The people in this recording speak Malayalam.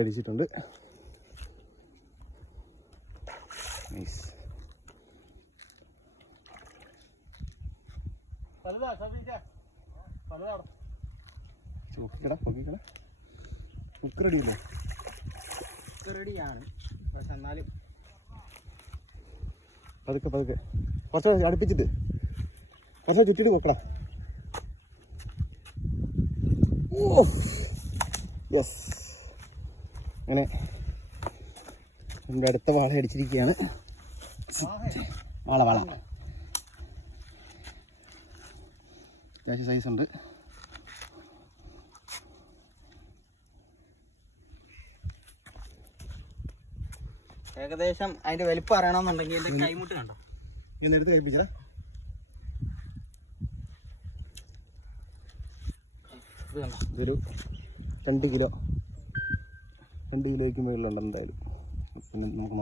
അടിച്ചിട്ടുണ്ട്. നൈസ്. ചോക്കിക്കട പൊക്കിക്കട. കുക്ക് റെഡിയില്ലേ? റെഡിയാണ്, പക്ഷെ എന്നാലും പതുക്കെ കുറച്ച് അടുപ്പിച്ചിട്ട് കുറച്ച് ചുറ്റിട്ട് വെക്കടാ. യെസ്, അങ്ങനെ എൻ്റെ അടുത്ത വാള അടിച്ചിരിക്കുകയാണ്. വാള അത്യാവശ്യം സൈസ് ഉണ്ട്. ഏകദേശം അതിന്റെ വലിപ്പം അറിയണമെന്നുണ്ടെങ്കിൽ എന്റെ കൈമുട്ട് കണ്ടോ, എടുത്ത് കഴിപ്പിച്ചാ ഇതൊരു 2 കിലോയ്ക്ക് മുകളിലുണ്ട് എന്തായാലും. പിന്നെ നമുക്ക്